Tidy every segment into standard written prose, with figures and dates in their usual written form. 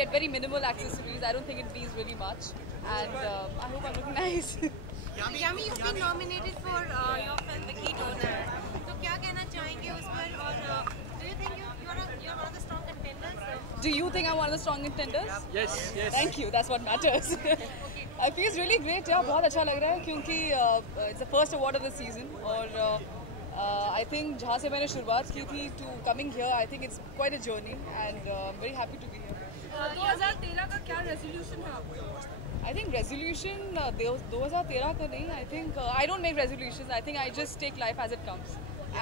get very minimal accessories. I don't think it needs really much, and I hope I'm looking nice. Yummy, you've been nominated for your film Vicky Donor. तो क्या कहना चाहेंगे उस पर और do you think you're one of the strong contenders? Do you think I'm one of the strong contenders? Yes, yes. Thank you. That's what matters. I feel really great. Yeah, बहुत अच्छा लग रहा है क्योंकि it's the first award of the season और I think जहाँ से मैंने शुरुआत की थी to coming here, I think it's quite a journey and I'm very happy to be here. 2013 का क्या resolution है आपका? I think resolution 2013 का नहीं. I think I don't make resolutions. I think I just take life as it comes.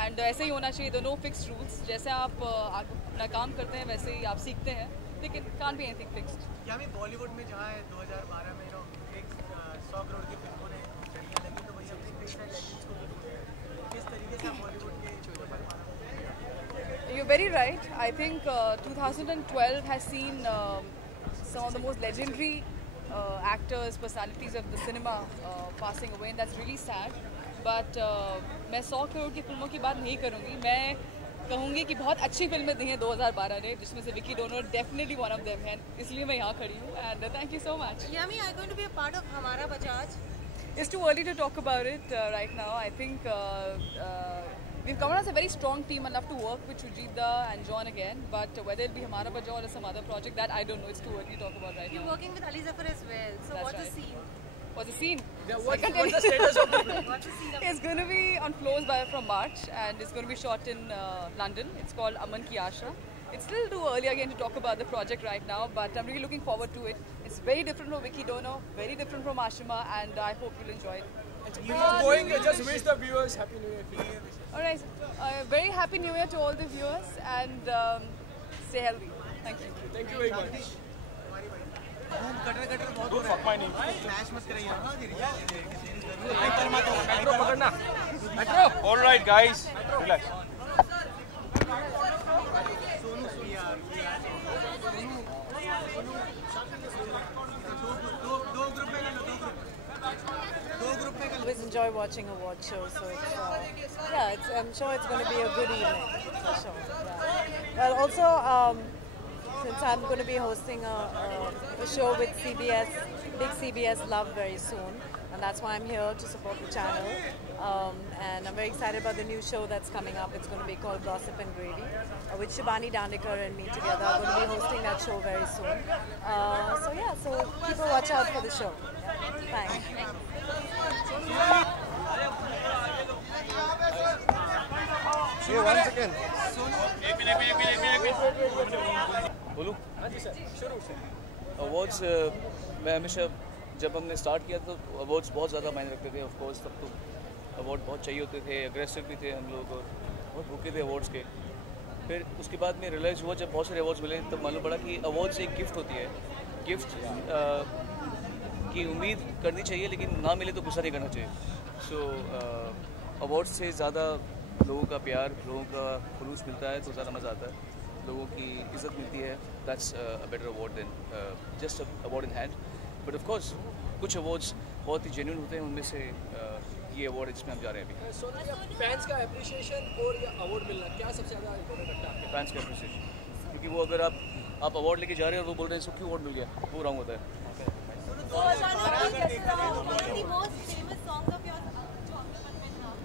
And ऐसे ही होना चाहिए. There are no fixed rules. जैसे आप अपना काम करते हैं वैसे ही आप सीखते हैं. लेकिन can't be anything fixed. यामी बॉलीवुड में जहाँ 2012 में 100 करोड़ की फिल्मों ने झड़ियाँ लगी तो वही अपने कई सारे लेजेंड्स को किस तरीके से बॉलीवुड के 2012 You're very right. I think 2012 has seen some of the most legendary actors, personalities of the cinema passing away, and that's really sad. But मैं 100 करोड़ की फिल्मों की बात नहीं करूँगी. मैं कहूँगी कि बहुत अच्छी फिल्में दी हैं 2012 ने, जिसमें से Vicky donor definitely one of them है. इसलिए मैं यहाँ खड़ी हूँ. And thank you so much. Yummy, are you going to be a part of Hamara Bajaj? It's too early to talk about it right now. I think we've come out as a very strong team. I'd love to work with Shujita and John again, but whether it'll be Hamara Bajaj or some other project, that I don't know. It's too early to talk about right You're now. working with Ali Zafar as well. So That's what's right. the scene? What's the scene? Yeah, I what's can't tell the you. status of the film? What's the scene? It's going to be on floors from March, and it's going to be shot in London. It's called Aman Ki Asha. It's still too early again to talk about the project right now, but I'm really looking forward to it. It's very different from Vicky Dono, very different from Ashima, and I hope you'll enjoy it. Before going, just wish the viewers Happy New Year. Alright, very happy New Year to all the viewers, and stay healthy. Thank you. Thank you very much. Don't fuck my name. Metro पकड़ना. Metro. All right, guys, relax. I always enjoy watching award shows, so I'm sure it's going to be a good evening for sure. Yeah. Well, also since I'm going to be hosting a show with CBS, big CBS Love very soon, and that's why I'm here to support the channel. And I'm very excited about the new show that's coming up. It's going to be called Gossip and Grady, with Shibani Dandekar and me together. I'm going to be hosting that show very soon. So keep a watch out for the show. Thanks. Hey, one second. बोलूँ? Awards मैं हमेशा जब हमने start किया तो awards बहुत ज़्यादा मायने रखते थे. ऑफ कोर्स तब तो अवार्ड बहुत चाहिए होते थे, अग्रेसिव भी थे हम लोग और बहुत भूखे थे अवार्ड्स के. फिर उसके बाद में रियलाइज़ हुआ जब बहुत सारे अवार्ड्स मिले तब मालूम पड़ा कि अवार्ड्स एक गिफ्ट होती है. गिफ्ट की उम्मीद करनी चाहिए लेकिन ना मिले तो गुस्सा नहीं करना चाहिए. सो अवार्ड्स से ज़्यादा लोगों का प्यार, लोगों का खुलूस मिलता है तो ज़्यादा मज़ा आता है, लोगों की इज़्ज़त मिलती है. That's a better award than just award in hand. But of course कुछ अवार्ड्स बहुत ही जेन्युइन होते हैं, उनमें से ये अवार्ड जिसमें हम जा रहे हैं अभी. फैंस का एप्रिसिएशन और अवार्ड मिलना क्या सबसे ज़्यादा इम्पोर्टेंट लगता है? फैंस का एप्रिसिएशन, क्योंकि वो अगर आप अवार्ड लेके जा रहे हैं और वो बोल रहे हैं इसको क्यों अवार्ड मिल गया, वो रॉन्ग होता है.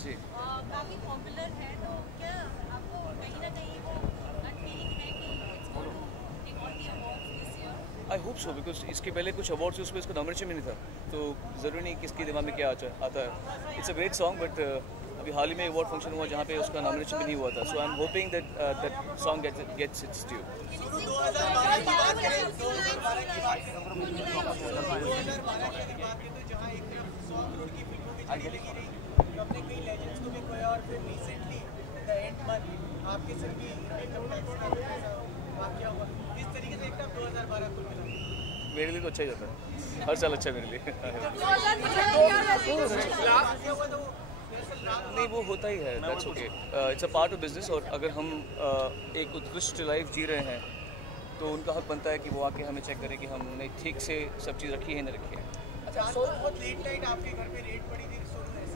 जी काफी पॉपुलर है, तो क्या आपको कहीं ना कहीं वो फीलिंग है कि it's going to take all the awards this year? I hope so, because इसके पहले कुछ अवार्ड्स उसमें इसको नॉमिनेशन भी नहीं था, तो ज़रूरी नहीं कि इसके दिमाग में क्या आता है. It's a great song, but अभी हाल ही में अवार्ड फंक्शन हुआ जहाँ पे उसका नॉमिनेशन भी नहीं हुआ था. So I am hoping that song gets its due. अपने कई लेजेंड्स को भी खोया और फिर रिसेंटली द एंड मंथ आपके सर भी इनकम टैक्स का वाकया हुआ. इस तरीके से एकदम 2012 कुल मिला मेरे लिए तो अच्छा ही जाता है, हर साल अच्छा है मेरे लिए. नहीं वो होता ही है, that's okay. It's a part of business. और अगर हम एक उत्कृष्ट लाइफ जी रहे हैं तो उनका हक बनता है कि वो आके हमें चेक करें कि हमने ठीक से सब चीज़ रखी है ना रखी है. अच्छा, बहुत लेट नाइट आपके घर पे रेड पड़ी थी?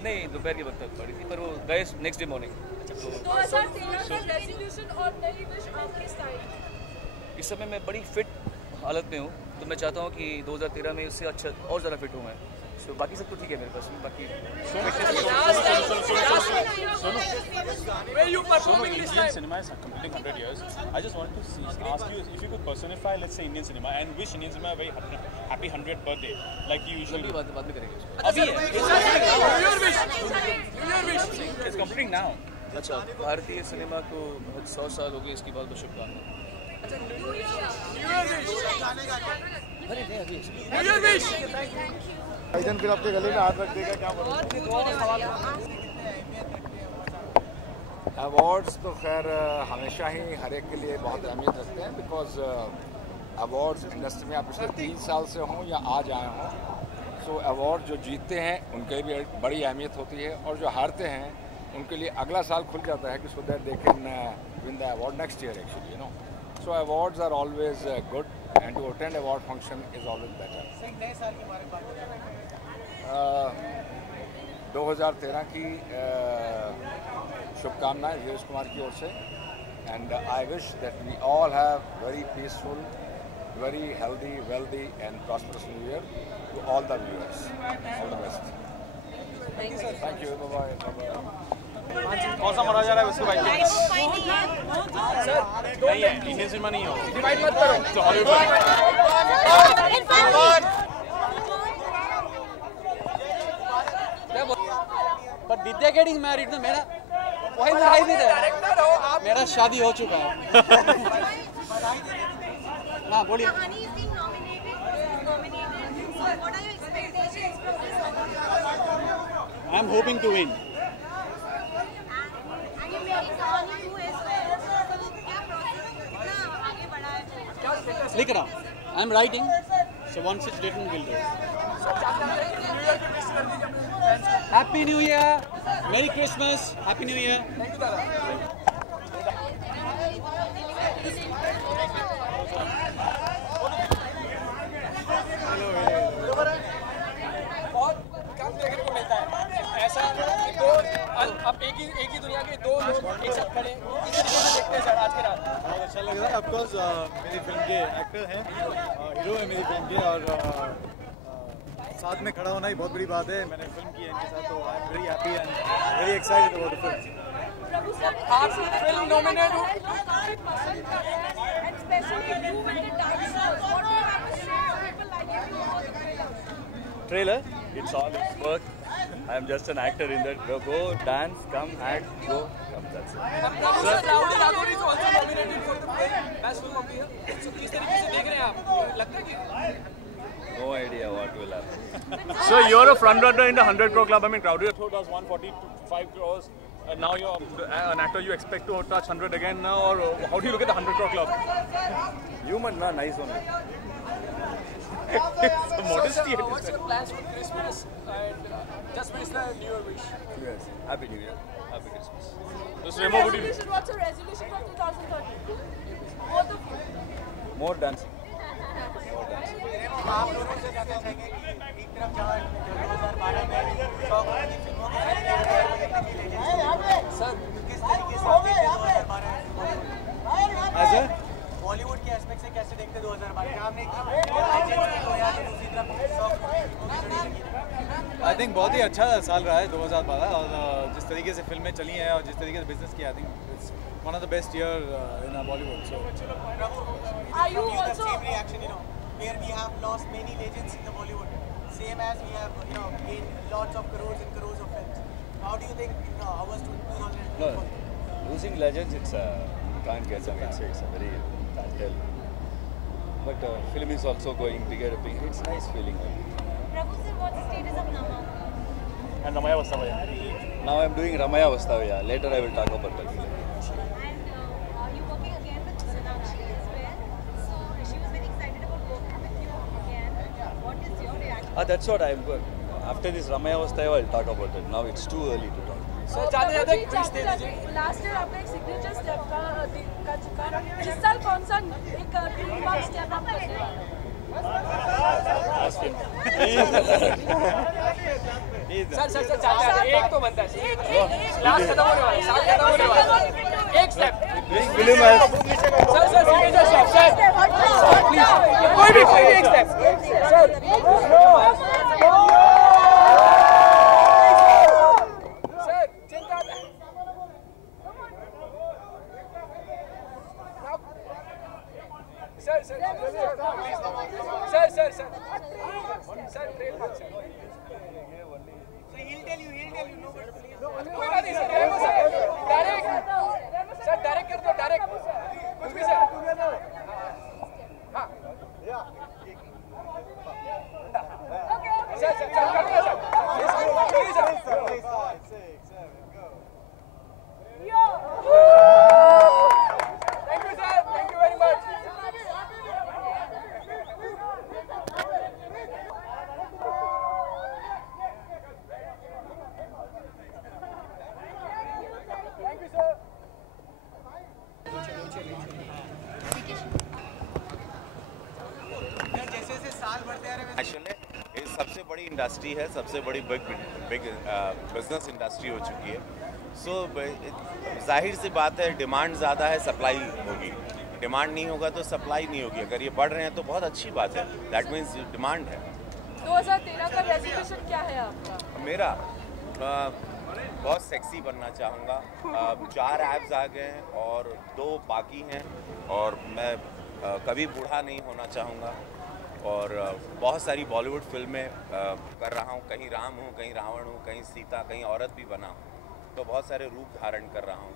नहीं, दोपहर के वक्त तक पड़ी थी, पर वो गए नेक्स्ट डे मॉर्निंग. तो 2013 का रेजोल्यूशन और नई विश आपके स्टाइल? इस समय मैं बड़ी फिट हालत में हूँ, तो मैं चाहता हूँ कि 2013 में उससे अच्छा और ज़्यादा फिट हूँ मैं। सो बाकी सब तो ठीक है मेरे पास, बाकी Indian cinema is completing 100 years. I just wanted to ask you if you could personify, let's say, Indian cinema and wish Indian cinema a very happy 100th birthday, like you usually do. बाद में करेंगे उसको। अभी है। It's completing now. अच्छा, भारतीय cinema को 100 साल हो गए, इसकी बहुत बहुत शुभकामनाएं। भाईजान फिर आपके गले में हाथ रख देगा, क्या अवार्ड्स तो खैर हमेशा ही हर एक के लिए बहुत अहमियत रखते हैं, बिकॉज अवार्ड्स इंडस्ट्री में आप पिछले 3 साल से हों या आज आए हों, सो अवार्ड जो जीतते हैं उनके भी बड़ी अहमियत होती है, और जो हारते हैं उनके लिए अगला साल खुल जाता है कि so that they can win the award next year actually, you know. So awards are always good and to attend award function is always better. 2013 की शुभकामनाएं वीरेश कुमार की ओर से, and I wish that we all have very peaceful, very healthy, wealthy and prosperous new year to all the viewers. All the best. Thank you. Bye bye. कौन सा मरा जा रहा है उसके भाई? नहीं है, इंडियन सिनेमा नहीं हो। डिवाइड मत करो। तो Hollywood. But Vidya getting married ना मेरा वही बधाई दे रहा है। मेरा शादी हो चुका है। हाँ बोलिए। Kahani is being nominated. So what are your expectations from this award? I am hoping to win. And you're making Kahani 2 as well. So क्या process कितना आगे बढ़ा है? लिख रहा हूँ। I am writing. So once it's written, we'll do it. Happy New Year. Merry Christmas. Happy New Year. अब एक ही दुनिया के दो लोग एक साथ खड़े किस तरीके से देखते हैं सर आज की रात? बहुत अच्छा लग रहा है. ऑफकोर्स मेरी फिल्म के एक्टर हैं, हीरो है मेरी फिल्म के, और साथ में खड़ा होना ही बहुत बड़ी बात है. मैंने फिल्म की है इनके साथ, तो I am very happy and very excited about the film. आप फिल्म नॉमिनेट हो Trailer, it's all its work. I'm just an actor in that. Go, dance, come, act, go, come. That's it. Rahul Tagore is also nominated for the best film of the year. So किस तरीके से देख रहे हैं आप? लगता है कि No idea what will happen. So you're a front runner in the 100 crore club. I mean, Crowded does 145 crores. And now you're an actor. You expect to touch 100 again now, or how do you look at the 100 crore club? Human, na nice only. So modesty. So what's your plans for Christmas and just wish the New Year wish? Yes. Happy New Year. Happy Christmas. Just Remo, would you? What's your resolution for 2013? Both of you. More dancing. आप लोगों से जानना चाहेंगे कि एक तरफ जहाँ 2012 में 100 करोड़ की फिल्मों की सर किस तरीके से आप देखते हैं 2012 बॉलीवुड के एस्पेक्ट से कैसे देखते हैं 2012 क्या आपने एक तरफ दूसरी तरफ 100 करोड़ आई थिंक बहुत ही अच्छा साल रहा है 2012, और जिस तरीके से फिल्में चली हैं और जिस तरीके से बिजनेस किया, I think it's one of the best year in Bollywood. So Are you the also? same reaction, you know, where we have lost many legends in the Bollywood, same as we have, you know, gained lots of crores and crores of films. How do you think, you know, how was 2012? No, losing legends, it's can't get some. It's a very can't tell. But film is also going bigger. It's nice feeling. Prabhu sir, what's the status of Nama? And Ramaya Vastavaya. Now I'm doing Ramaya Vastavaya. Later I will talk about that film. And are you working again with Sonakshi as well? So she was very excited about working with you again. What is your reaction? That's what I'm good. After this Ramaya Vastavaya, I'll talk about it. Now it's too early to talk. Sir ज़्यादा twist दे दीजिए. Last year आपका एक signature step का चुका. इस साल कौन सा एक ट्रेडमार्क स्टेप आप करने वाले हैं? Ask him. सर ज़्यादा एक तो बनता है. लास्ट खत्म होने वाला है. साल खत्म होने वाला है. एक step. Film has sir signature step. Sir please. सबसे बड़ी इंडस्ट्री है, सबसे बड़ी बिग बिजनेस इंडस्ट्री हो चुकी है। सो जाहिर सी बात है, डिमांड ज़्यादा है, सप्लाई होगी। डिमांड नहीं होगा तो सप्लाई नहीं होगी। अगर ये बढ़ रहे हैं तो बहुत अच्छी बात है, दैट मीन्स डिमांड है। 2013 का रेजोल्यूशन क्या है आपका? मेरा बहुत सेक्सी बनना चाहूँगा। 4 एब्स आ गए हैं और 2 बाकी हैं, और मैं कभी बूढ़ा नहीं होना चाहूँगा। और बहुत सारी बॉलीवुड फिल्में कर रहा हूँ, कहीं राम हूँ, कहीं रावण हूँ, कहीं सीता, कहीं औरत भी बना हूँ। तो बहुत सारे रूप धारण कर रहा हूँ,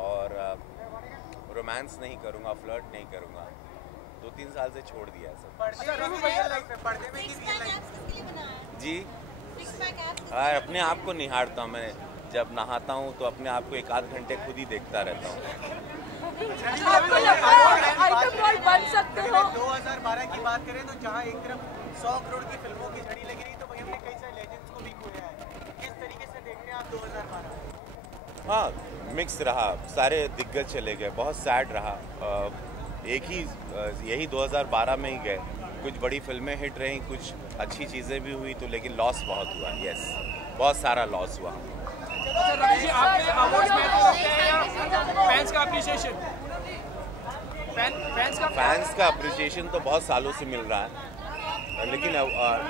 और रोमांस नहीं करूँगा, फ्लर्ट नहीं करूँगा। 2-3 साल से छोड़ दिया है सब। जी अपने आप को निहारता हूँ मैं। जब नहाता हूँ तो अपने आप को 1-8 घंटे खुद ही देखता रहता हूँ। आपको लगता है आइटम बॉय बन सकते हो? 2012 की बात करें तो जहाँ एक तरफ 100 करोड़ की फिल्मों की झड़ी लगी रही, तो वहीं हमने कई सारे लेजेंड्स को भी खोया है। किस तरीके से देखते हैं आप 2012? हाँ, मिक्स रहा, सारे दिग्गज चले गए, बहुत सैड रहा। यही 2012 में ही गए। कुछ बड़ी फिल्में हिट रहीं, कुछ अच्छी चीज़ें भी हुई, तो लेकिन लॉस बहुत हुआ। यस, बहुत सारा लॉस हुआ। फैंस का अप्रिसिएशन तो बहुत सालों से मिल रहा है, लेकिन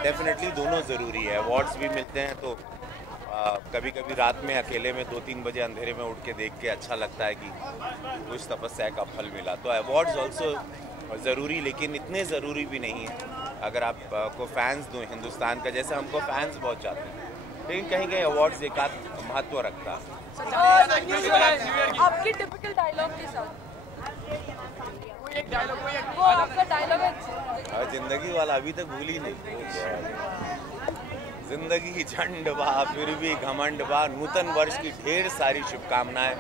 डेफिनेटली दोनों ज़रूरी है। अवार्ड्स भी मिलते हैं तो कभी कभी रात में अकेले में 2-3 बजे अंधेरे में उठ के देख के अच्छा लगता है कि कुछ तपस्या का फल मिला। तो अवार्ड्स ऑल्सो ज़रूरी, लेकिन इतने ज़रूरी भी नहीं है। अगर आपको फैंस दो हिंदुस्तान का, जैसे हमको फैंस बहुत चाहते हैं, लेकिन कहीं कहीं अवार्ड्स एक आध महत्व रखता है। आपकी टिपिकल डायलॉग के साथ वो आपका डायलॉग है जिंदगी वाला, अभी तक भूल ही नहीं। जिंदगी झंड बा फिर भी घमंड बा, नूतन वर्ष की ढेर सारी शुभकामनाएं।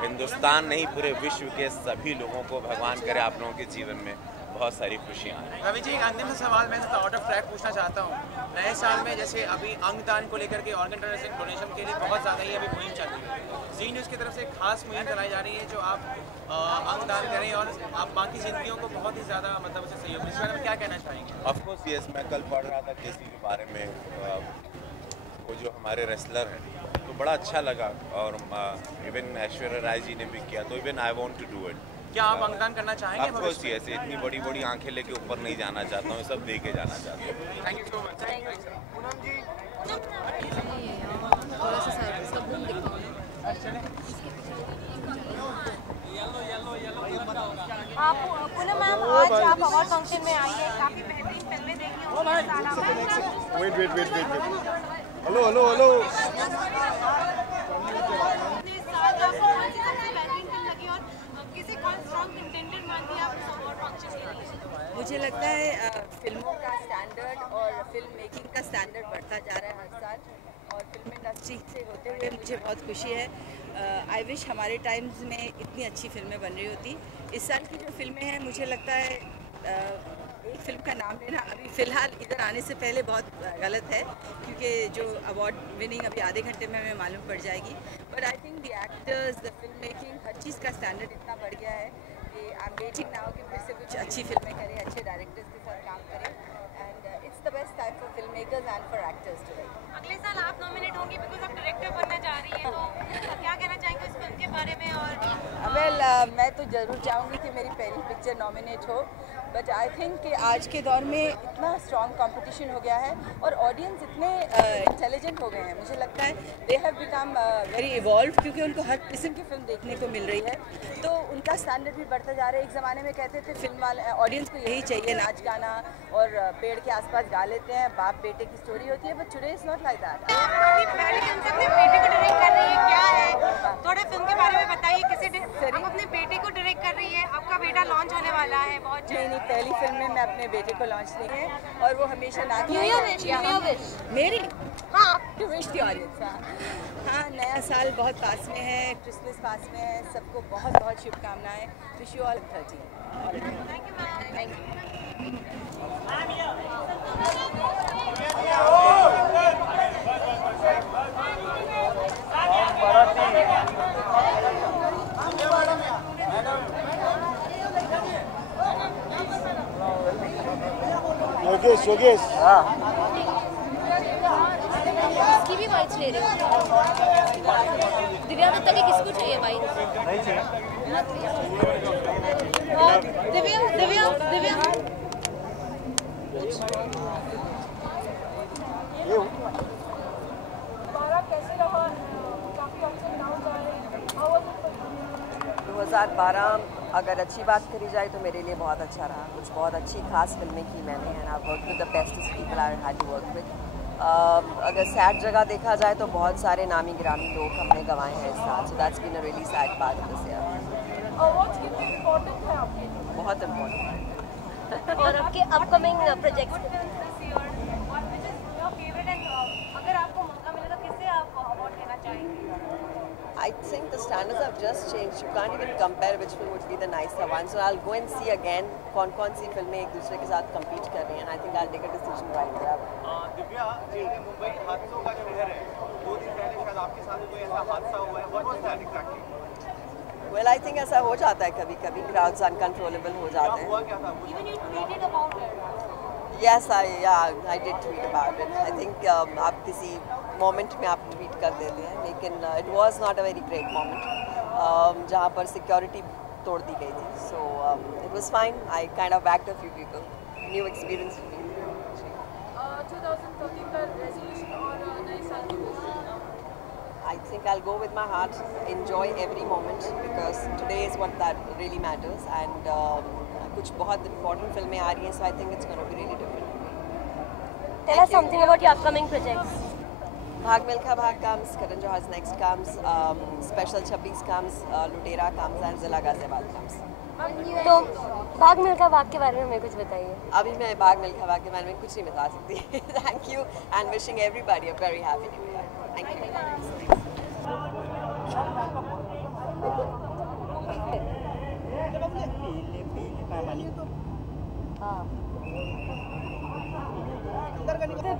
हिंदुस्तान नहीं, पूरे विश्व के सभी लोगों को भगवान करे आप लोगों के जीवन में बहुत सारी खुशियाँ हैं। रवि जी, एक अंतिम सवाल मैं आउट ऑफ ट्रैक पूछना चाहता हूँ। नए साल में जैसे अभी अंगदान को लेकर के, ऑर्गन डोनेशन के लिए बहुत ज़्यादा ही अभी मुहिम चल रही है। जी न्यूज़ की तरफ से एक खास मुहिम चलाई जा रही है, जो आप अंगदान करें और आप बाकी जिंदगियों को बहुत ही ज़्यादा मतलब उसे सहयोग। इस बारे में क्या कहना चाहेंगे? ऑफकोर्स यस, मैं कल पढ़ रहा था केसी के बारे में, वो जो हमारे रेसलर हैं, तो बड़ा अच्छा लगा। और इवन ऐश्वर्या राय जी ने भी किया, तो even I want to do it. क्या आप अंगदान करना चाहेंगे? ऑफकोर्स यस, इतनी बड़ी बड़ी आंखें लेके ऊपर नहीं जाना चाहता हूँ, सब दे के जाना चाहता हूँ। Thank you so much. Poonam ji, थोड़ा सा इसका बूम दिखाओ ना। आप पूनम मैम, आज आप अवार्ड फंक्शन में आई है, काफी बेहतरीन फिल्में देखी होंगी। वेट हेलो मुझे लगता है फिल्मों का स्टैंडर्ड और फिल्म मेकिंग का स्टैंडर्ड बढ़ता जा रहा है हर साल, और फिल्म इंडस्ट्री से होते हुए मुझे बहुत खुशी है। आई विश हमारे टाइम्स में इतनी अच्छी फिल्में बन रही होती। इस साल की जो फिल्में हैं, मुझे लगता है एक फिल्म का नाम लेना अभी फ़िलहाल इधर आने से पहले बहुत गलत है, क्योंकि जो अवार्ड विनिंग अभी आधे घंटे में हमें मालूम पड़ जाएगी। But I think the actors, the film making, हर चीज़ का स्टैंडर्ड इतना बढ़ गया है कि आई एम वेटिंग नाउ कि फिर से कुछ अच्छी फिल्में करें, अच्छे डायरेक्टर्स के साथ काम करें, and it's the best time for film makers and for actors to write. अगले साल आप नॉमिनेट होंगी बिकॉज आप डायरेक्टर बनना चाह रही हैं, तो क्या कहना चाहेंगे इस फिल्म के बारे में? और वेल मैं तो ज़रूर चाहूँगी कि मेरी पहली पिक्चर नॉमिनेट हो, बट आई थिंक कि आज के दौर में इतना स्ट्रॉन्ग कंपटीशन हो गया है और ऑडियंस इतने इंटेलिजेंट हो गए हैं, मुझे लगता है they have become very evolve, क्योंकि उनको हर किस्म की फिल्म देखने को मिल रही है, तो उनका स्टैंडर्ड भी बढ़ता जा रहा है। एक ज़माने में कहते थे फिल्म वाले ऑडियंस को यही चाहिए, नाच गाना और पेड़ के आसपास गा लेते हैं, बाप बेटे की स्टोरी होती है, but today is not like that. बेटे को डायरेक्ट कर रही है, क्या है थोड़ा फिल्म के बारे में बताइए, किसी आप अपने बेटे को डायरेक्ट कर रही है, आपका बेटा लॉन्च होने वाला है बहुत नहीं, पहली फिल्म में मैं अपने बेटे को लॉन्च नहीं है और वो हमेशा ना मेरी टू विश द ऑडियंस। हाँ, नया साल बहुत पास में है, क्रिसमस पास में है, सबको बहुत बहुत शुभकामनाएं। Wish you all 30। Thank Yogesh इसकी भी वाइट्स ले रही हूँ। दिव्या दत्ता की किसको चाहिए वाइट्स? नहीं चाहिए। दिव्या दिव्या दिव्या कैसे रहा? काफी अप्स एंड डाउन्स आ रहे हैं। 2012 अगर अच्छी बात करी जाए तो मेरे लिए बहुत अच्छा रहा। कुछ बहुत अच्छी खास फिल्में की मैंने, and I work with the bestest people I had to work with. अगर सैड जगह देखा जाए तो बहुत सारे नामी गिरामी लोग हमने गंवाए हैं इस साल, so that's been a really sad part of this year. Awards कितने इम्पोर्टेंट है आपके लिए? बहुत इम्पोर्टेंट। और आपके अपकमिंग प्रोजेक्ट्स अगर आपको मौका मिले तो किससे आप अवार्ड लेना चाहेंगे? I think the standards have just changed. You can't even compare which film would be the nicer one. So I'll go and see again कौन सी फिल्में एक दूसरे के साथ compete कर रही हैं. I think I'll take a decision right there. Divya, Mumbai हादसों का शहर है। 2 दिन पहले शायद आपके साथ कोई ऐसा हादसा हुआ है। What was that exactly? Well, I think ऐसा हो जाता है कभी-कभी, crowds uncontrollable हो जाते हैं. हुआ क्या था? Even you tweeted about it. Yes, I did tweet about it. I think आप किसी मोमेंट में आप ट्वीट कर देते हैं, लेकिन it was not a very great moment जहाँ पर सिक्योरिटी तोड़ दी गई थी. So it was fine. I kind of backed a few people. New experience for me. 2013 का रेजोल्यूशन और नए साल की I think I'll go with my heart, enjoy every moment because today is what that really matters, and कुछ बहुत important फिल्में आ रही हैं, so I think it's going to be really different. Tell us something about your upcoming projects. Bhag Milkha Bhag comes, Karan Johar's next comes, Special 26 comes, Lutera comes, and Zilla Ghaziabad comes. तो भाग मिल्खा भाग के बारे में हमें कुछ बताइए। अभी मैं भाग मिल्खा भाग के बारे में कुछ नहीं बता सकती. Thank you and wishing everybody a very happy new year. Thank you.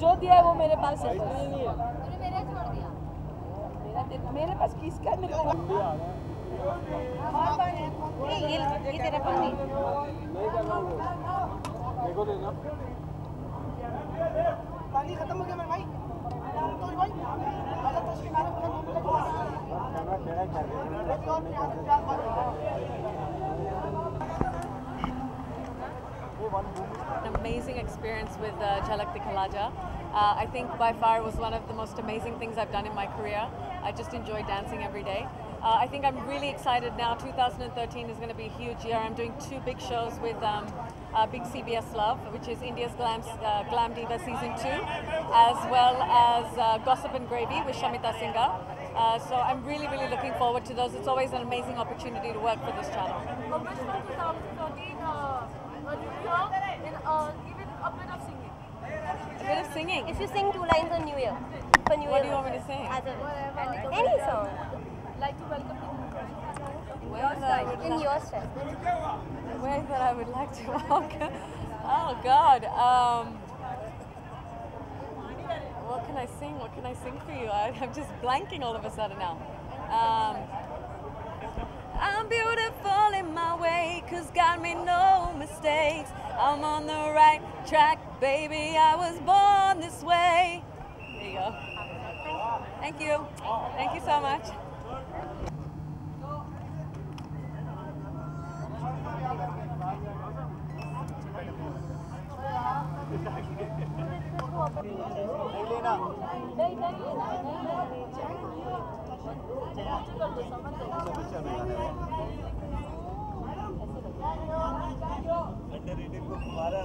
जो दिया है वो मेरे पास है। मेरे पास किसका मेरे ये तेरा पानी। देखो देना। पानी खत्म हो गया मेरे भाई। An amazing experience with Jhalak Dikhla Ja. I think by far it was one of the most amazing things I've done in my career. I just enjoy dancing every day. I think I'm really excited now. 2013 is going to be a huge year. I'm doing 2 big shows with Big CBS Love, which is India's Glam Diva Season 2, as well as Gossip and Gravy with Shamita Singha. So I'm really, really looking forward to those. It's always an amazing opportunity to work for this channel. A bit of singing. If you sing 2 lines on New Year, for New Year. What do you want me to sing? Any song. Like to welcome In your style. Where that I would like to walk. Oh God. What can I sing? What can I sing for you? I'm just blanking all of a sudden now. I'm beautiful in my way, 'cause God made no mistakes. I'm on the right track, baby. I was born this way. There you go. Thank you. Thank you so much. Underrated को तुम्हारा